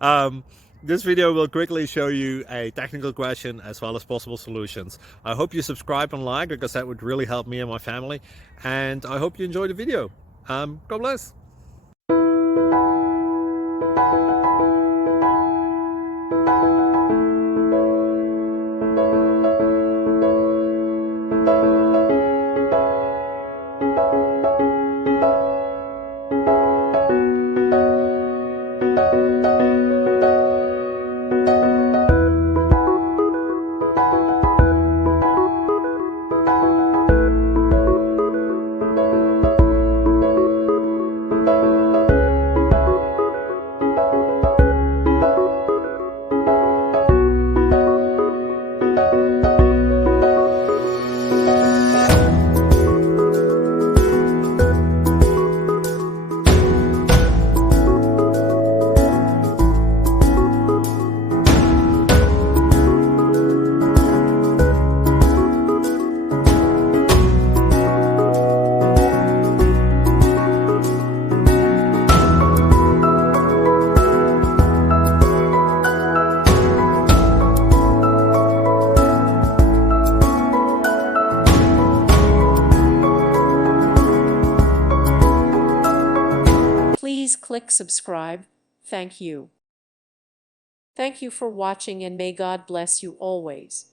um, this video will quickly show you a technical question as well as possible solutions. I hope you subscribe and like, because that would really help me and my family. And I hope you enjoy the video. God bless. Please click subscribe. Thank you. Thank you for watching, and may God bless you always.